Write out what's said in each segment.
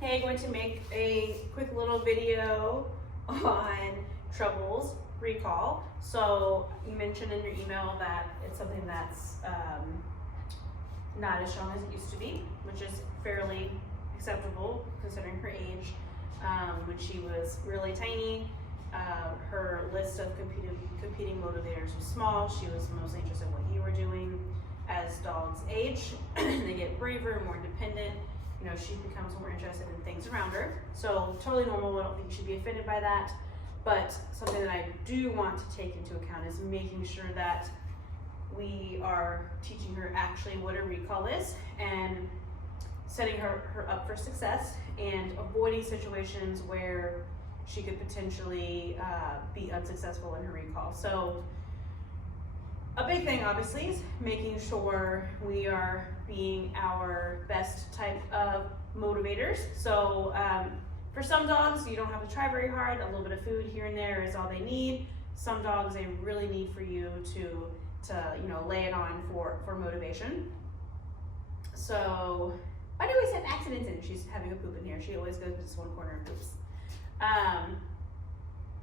Hey, going to make a quick little video on Trouble's recall. So you mentioned in your email that it's something that's not as strong as it used to be, which is fairly acceptable considering her age. When she was really tiny, her list of competing motivators was small. She was mostly interested in what you were doing. As dogs age, they get braver, more independent. You know, she becomes more interested in things around her. So totally normal. I don't think you should be offended by that. But something that I do want to take into account is making sure that we are teaching her actually what a recall is and setting her up for success and avoiding situations where she could potentially be unsuccessful in her recall. So a big thing obviously is making sure we are being our best type of motivators. So for some dogs, you don't have to try very hard. A little bit of food here and there is all they need. Some dogs, they really need for you to lay it on for motivation. So why do we always have accidents in? She's having a poop in here. She always goes to this one corner and poops.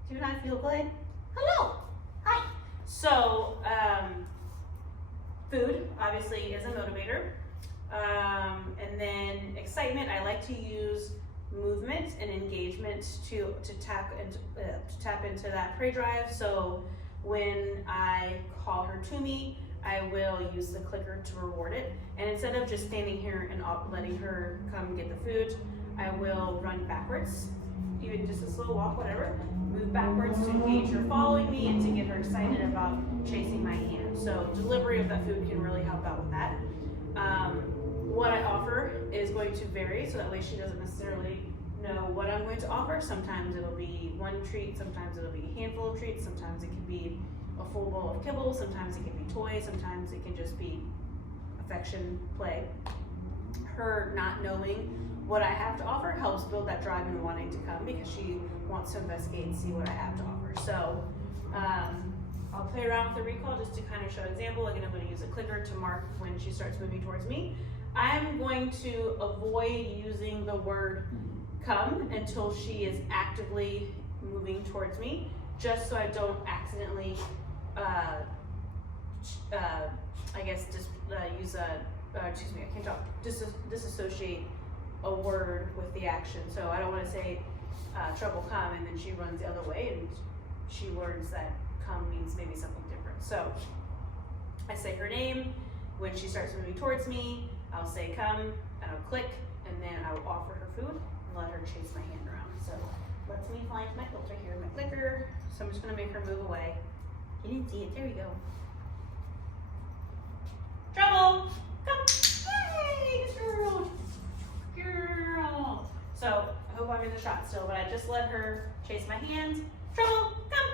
Do not feel good? Hello. Hi. So food obviously is a motivator. And then excitement, I like to use movement and engagement to tap into that prey drive. So when I call her to me, I will use the clicker to reward it. And instead of just standing here and letting her come get the food, I will run backwards, even just a slow walk, whatever. Move backwards to engage her following me and to get her excited about chasing my hand. So delivery of that food can really help out with that. What I offer is going to vary, so that way she doesn't necessarily know what I'm going to offer. Sometimes it'll be one treat, sometimes it'll be a handful of treats, sometimes it can be a full bowl of kibble, sometimes it can be toys, sometimes it can just be affection, play. Her not knowing what I have to offer helps build that drive and wanting to come because she wants to investigate and see what I have to offer. So I'll play around with the recall just to kind of show an example. Again, I'm going to use a clicker to mark when she starts moving towards me. I'm going to avoid using the word come until she is actively moving towards me, just so I don't accidentally, disassociate a word with the action. So I don't want to say trouble come and then she runs the other way and she learns that come means maybe something different. So I say her name. When she starts moving towards me, I'll say come and I'll click and then I will offer her food and let her chase my hand around. So lets me find my filter here, my clicker. So I'm just going to make her move away. You didn't see it. There we go. Trouble! Come! Hey, girl! Girl! So I hope I'm in the shot still, but I just let her chase my hand. Trouble! Come!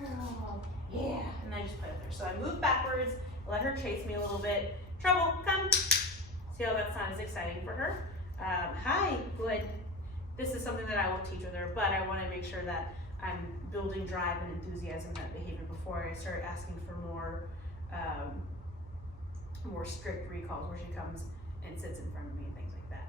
Girl! Yeah! And I just put it there. So I move backwards, let her chase me a little bit. Trouble! Come! See how that's not as exciting for her? Hi! Good. This is something that I will teach with her, but I want to make sure that I'm building drive and enthusiasm in that behavior before I start asking for more strict recalls where she comes and sits in front of me and things like that.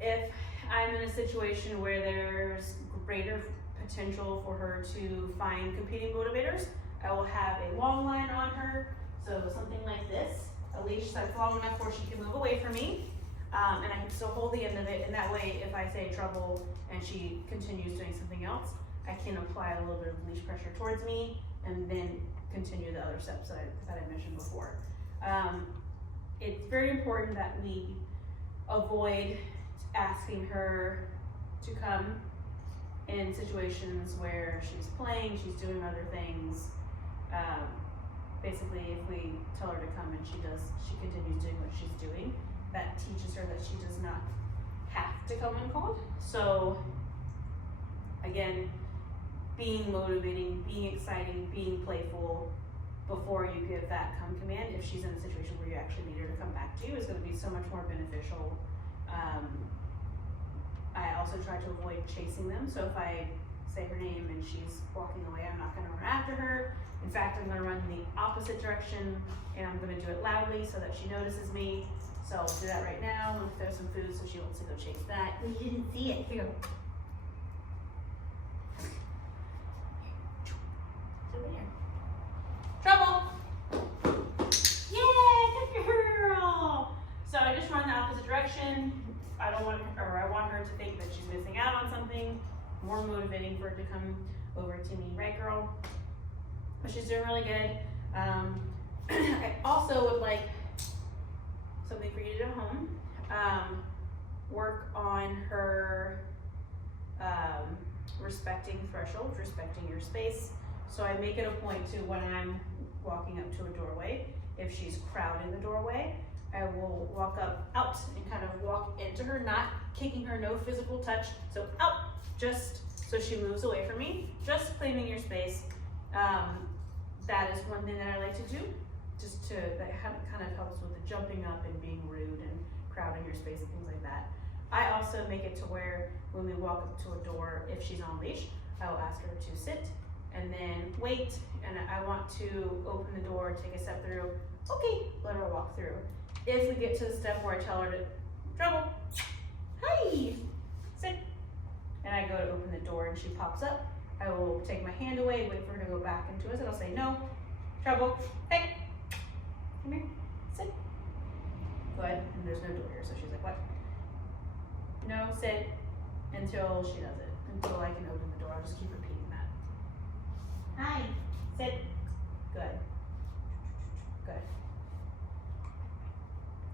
If I'm in a situation where there's greater potential for her to find competing motivators, I will have a long line on her, so something like this, a leash that's long enough where she can move away from me, and I can still hold the end of it, and that way if I say trouble and she continues doing something else, I can apply a little bit of leash pressure towards me and then continue the other steps that I mentioned before. It's very important that we avoid asking her to come in situations where she's playing, she's doing other things. Basically, if we tell her to come and she continues doing what she's doing, that teaches her that she does not have to come when called. So again, being motivating, being exciting, being playful before you give that come command, if she's in a situation where you actually need her to come back to you, is going to be so much more beneficial. I also try to avoid chasing them. So if I say her name and she's walking away, I'm not going to run after her. In fact, I'm going to run in the opposite direction and I'm going to do it loudly so that she notices me. So I'll do that right now. I'm gonna throw some food so she wants to go chase that. We didn't see it. Here. It's over here. Trouble! Yeah, good girl! So I just run the opposite direction. I want her to think that she's missing out on something. More motivating for her to come over to me, right, girl? But she's doing really good. I also would like something for you to do at home. Work on her respecting thresholds, respecting your space. So I make it a point to, when I'm walking up to a doorway, if she's crowding the doorway, I will walk out and kind of walk into her, not kicking her, no physical touch. So out, just so she moves away from me, just claiming your space. That is one thing that I like to do, that kind of helps with the jumping up and being rude and crowding your space and things like that. I also make it to where when we walk up to a door, if she's on leash, I will ask her to sit and then wait, and I want to open the door, take a step through, okay, let her walk through. If we get to the step where I tell her to, trouble, hi, sit, and I go to open the door and she pops up, I will take my hand away, wait for her to go back into us, and I'll say, no, trouble, hey, come here, sit. Go ahead, and there's no door here, so she's like, what? No, sit, until she does it, until I can open the door. I'll just keep repeating that. Hi, sit, good, good,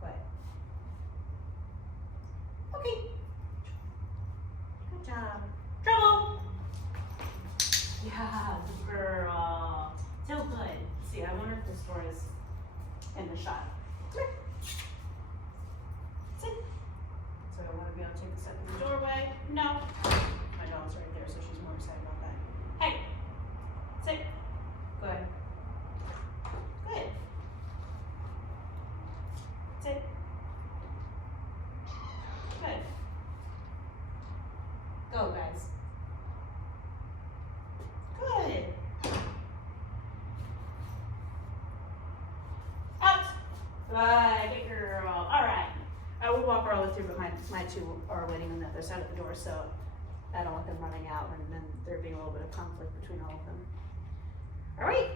good. Okay, good job. Trouble! Yeah, good girl. So good. See, I wonder if this door is in the shot. Come here. Sit. So I want to be able to take a step in the doorway. No. My dog's right there, so she's more excited about that. Hey. Sit. Good. Good. Sit. Good. Go, guys. Good. Out. Good girl. All right. I would walk her all the way through, but my two are waiting on the other side of the door, so I don't want them running out and then there being a little bit of conflict between all of them. All right.